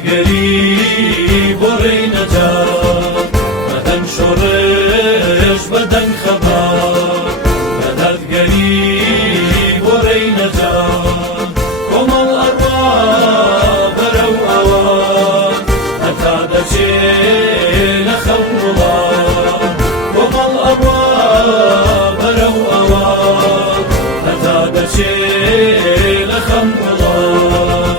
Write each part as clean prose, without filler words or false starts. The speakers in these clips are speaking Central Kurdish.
بەدەردگەری بۆ ڕێی نەجات بەدەنگ شۆڕش بەدەنگ خەبات بەدەردگەری بۆ ڕێی نەجات کۆمەڵ ئەڕوا بەرەو ئەوان هەتا دەچێ لە خەم وڵات کۆمەڵ ئەڕوا بەرەو ئەوان هەتا دەچێ لە خەم وڵات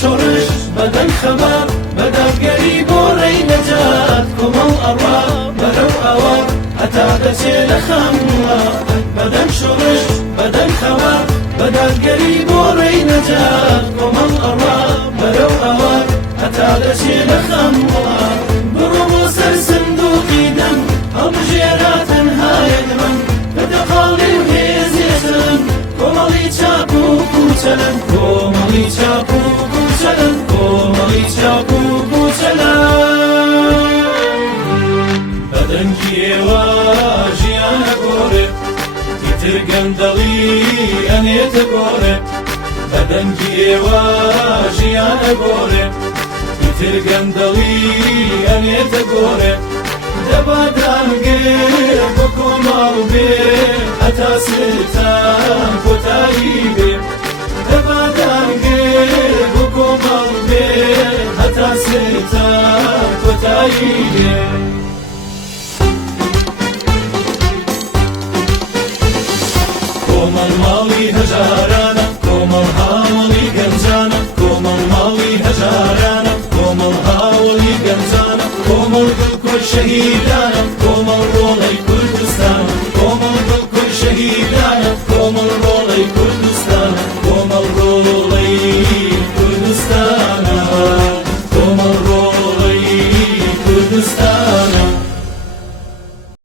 شۆڕش بەدەنگ خەبات بەدەردگەری بۆ ڕێی نەجات کۆمەڵ ئەڕوا بەرەو ئەوە هەتا دەچێ لە خەم وڵات بەدەنگ شۆڕش بەدەنگ خەبات بەدەردگەری بۆ ڕێی نەجات کۆمەڵ ئەڕوا بەرەو ئەوە هەتا دەچێ لە خەم وڵات بڕۆ بۆ سەر سندووقی دەم هەڵبژێرا تەنهایەک من بەدەقاڵی و هێزێتن کۆمەڵی چاک و کوچەلەن کۆمەڵی چاک و کۆمەڵی چاک و کوچەلەن بەدەنگی ئێوە ژیانە گۆڕێ ئیتر گەندەڵی ئەنێتە گۆڕێ بەدەنگی ئێوە ژیانە گۆڕێ ئیتر گەندەڵی ئەنێتە گۆڕێ دەبا دامگێر بۆ کۆمەڵ بێ هەتا سلتان کۆتایی بێ دەبا دامگێر بۆ کۆمەڵ بێ هەتا سلتان کۆتایی بێ کۆمەڵ ماڵی هەژارانە کۆمەڵ هاوڵی گەنجانە کۆمەڵ ماڵی هەژارانە کۆمەڵ هاوڵی گەنجانە کۆمەڵ دڵکۆش شەهیدانە کۆمەڵ ڕۆڵەی